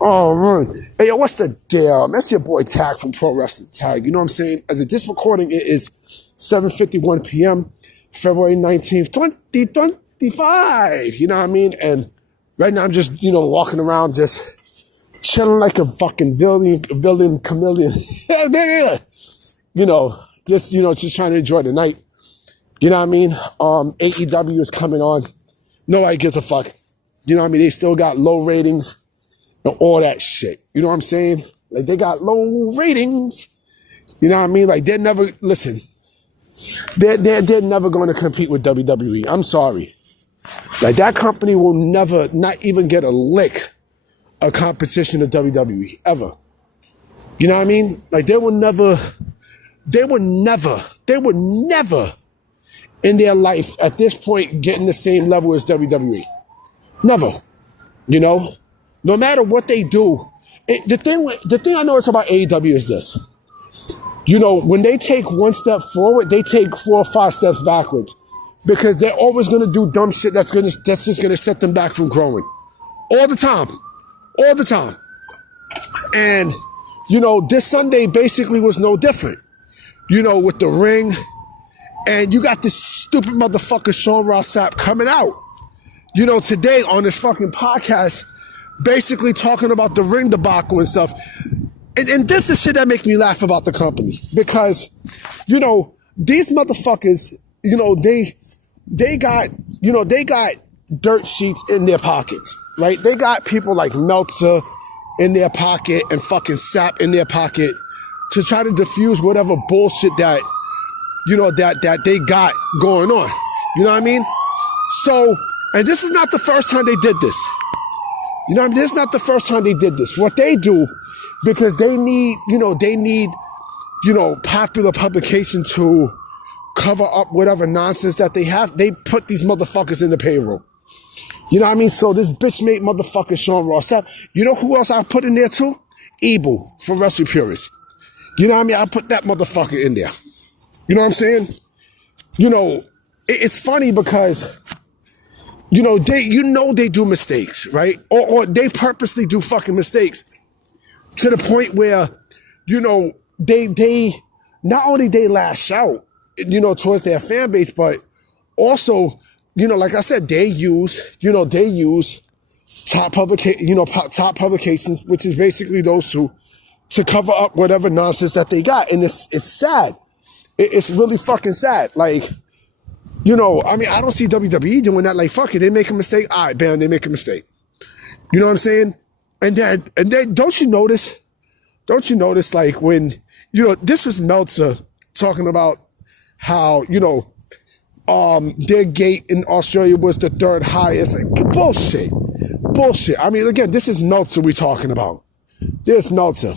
Oh, man. Hey, yo, what's the deal? That's your boy Tag from Pro Wrestling Tag. You know what I'm saying? As of this recording, it is 7:51 p.m., February 19th, 2025. You know what I mean? And right now I'm just, walking around just chilling like a fucking villain chameleon. Just trying to enjoy the night. You know what I mean? AEW is coming on. Nobody gives a fuck. You know what I mean? They still got low ratings and all that shit. You know what I'm saying? Like, they got low ratings. You know what I mean? Like, they're never, listen, they're never going to compete with WWE. I'm sorry. Like, that company will never, not even get a lick of competition to WWE, ever. You know what I mean? Like, they would never in their life at this point getting the same level as WWE. Never. No matter what they do. The thing I notice about AEW is this. When they take one step forward, they take 4 or 5 steps backwards. Because they're always going to do dumb shit that's just going to set them back from growing. All the time. All the time. And, this Sunday basically was no different. With the ring. And you got this stupid motherfucker Sean Ross Sapp coming out. Today on this fucking podcast, basically talking about the ring debacle and stuff. And this is the shit that makes me laugh about the company. Because, these motherfuckers, they got dirt sheets in their pockets, right? They got people like Meltzer in their pocket and fucking Sapp in their pocket to try to diffuse whatever bullshit that they got going on. You know what I mean? So, and this is not the first time they did this. This is not the first time they did this. What they do, because they need popular publication to cover up whatever nonsense that they have, they put these motherfuckers in the payroll. You know what I mean? So this bitch-made motherfucker Sean Ross Sapp. You know who else I put in there too? Evil from Wrestle Purists. You know what I mean? I put that motherfucker in there. You know what I'm saying? It's funny because, they do mistakes, right? Or they purposely do fucking mistakes to the point where, they not only they lash out, towards their fan base, but also, like I said, they use top publications, which is basically those two, to cover up whatever nonsense that they got. And it's sad. It's really fucking sad. Like, I don't see WWE doing that. Like, fuck it, they make a mistake. All right, bam, they make a mistake. You know what I'm saying? And then don't you notice, like, when, this was Meltzer talking about how, their gate in Australia was the 3rd highest. Like, bullshit. I mean, again, this is Meltzer we talking about. This Meltzer.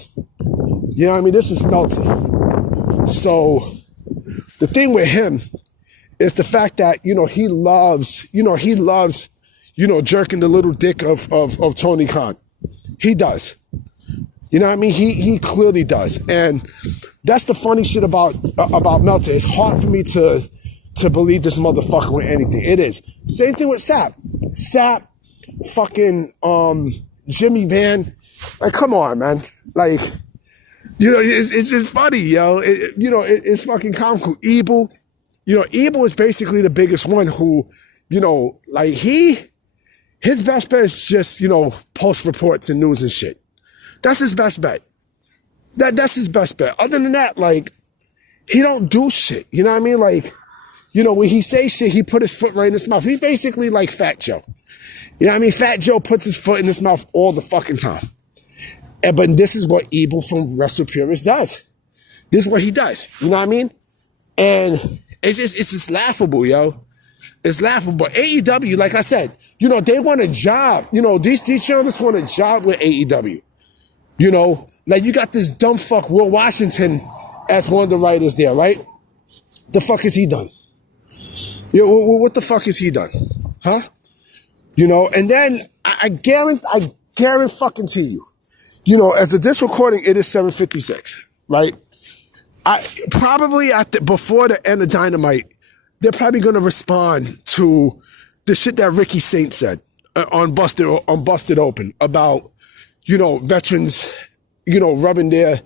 You know what I mean? This is Meltzer. So, the thing with him is the fact that, he loves, jerking the little dick of Tony Khan. He does. You know what I mean? He clearly does. And that's the funny shit about Meltzer. It's hard for me to believe this motherfucker with anything. It is. Same thing with Sapp. Sapp, fucking, Jimmy Van. Like, come on, man. Like, it's just funny, yo. It's fucking comical. Evil. Evil is basically the biggest one who, like his best bet is just, post reports and news and shit. That's his best bet. That's his best bet. Other than that, like, he don't do shit. You know what I mean? Like, when he says shit, he put his foot right in his mouth. He's basically like Fat Joe. You know what I mean? Fat Joe puts his foot in his mouth all the fucking time. But this is what Evil from Wrestle Purists does. This is what he does. You know what I mean? And it's just laughable, yo. It's laughable. AEW, like I said, they want a job. These journalists want a job with AEW. Like, you got this dumb fuck Will Washington as one of the writers there, right? The fuck has he done? What the fuck has he done? Huh? And then I guarantee you, as of this recording, it is 7:56, right? Probably before the end of Dynamite, they're probably going to respond to the shit that Ricky Saint said on Busted Open about, veterans, rubbing their,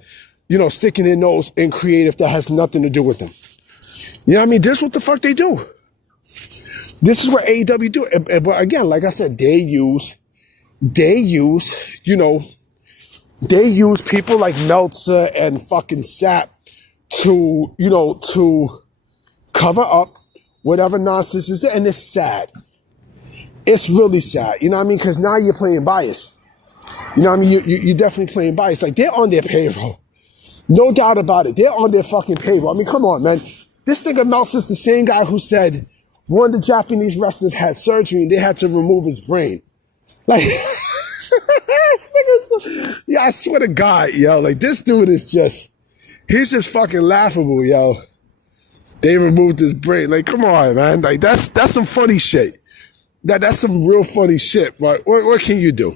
sticking their nose in creative that has nothing to do with them. You know what I mean? This is what the fuck they do. This is what AEW do. But again, like I said, they use people like Meltzer and fucking Sapp to cover up whatever nonsense is there. And it's sad. It's really sad. You know what I mean? Because now you're playing bias. You know what I mean? You're definitely playing bias. Like, they're on their payroll. No doubt about it. They're on their fucking payroll. I mean, come on, man. This nigga Meltzer's the same guy who said one of the Japanese wrestlers had surgery and they had to remove his brain. Like, this nigga's, yeah, I swear to God, yo, like, this dude is just, he's just fucking laughable, yo. They removed his brain. Like, come on, man. Like, that's some funny shit. That's some real funny shit. But what can you do?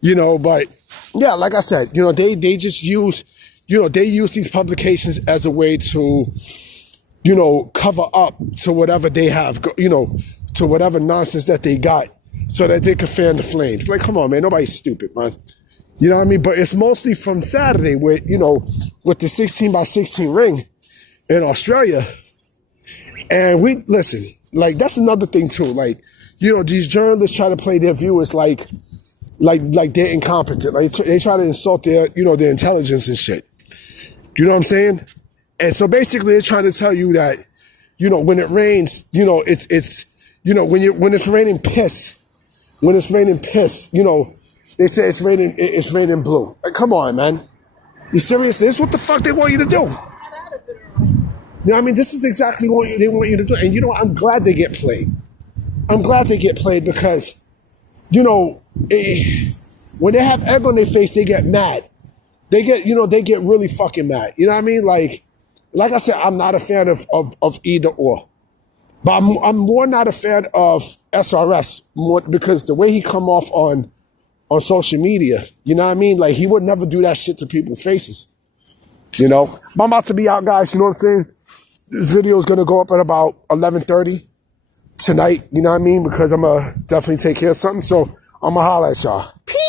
But yeah, like I said, they just use, they use these publications as a way to, cover up to whatever they have, to whatever nonsense that they got so that they can fan the flames. Like, come on, man. Nobody's stupid, man. You know what I mean? But it's mostly from Saturday with, with the 16x16 ring in Australia. And listen, like, that's another thing too. Like, these journalists try to play their viewers like they're incompetent. Like, they try to insult their intelligence and shit. You know what I'm saying? And so basically they're trying to tell you that, when it rains, it's when it's raining piss, they say it's raining blue. Like, come on, man. You serious? This is what the fuck they want you to do. I mean, this is exactly what they want you to do. And I'm glad they get played. I'm glad they get played because, when they have egg on their face, they get mad. They get really fucking mad. You know what I mean? Like I said, I'm not a fan of either or. But I'm more not a fan of SRS more because the way he come off on social media, you know what I mean? Like, he would never do that shit to people's faces. But I'm about to be out, guys. You know what I'm saying? This video is going to go up at about 11:30 tonight. You know what I mean? Because I'm going to definitely take care of something. So I'm going to holler at y'all. Peace.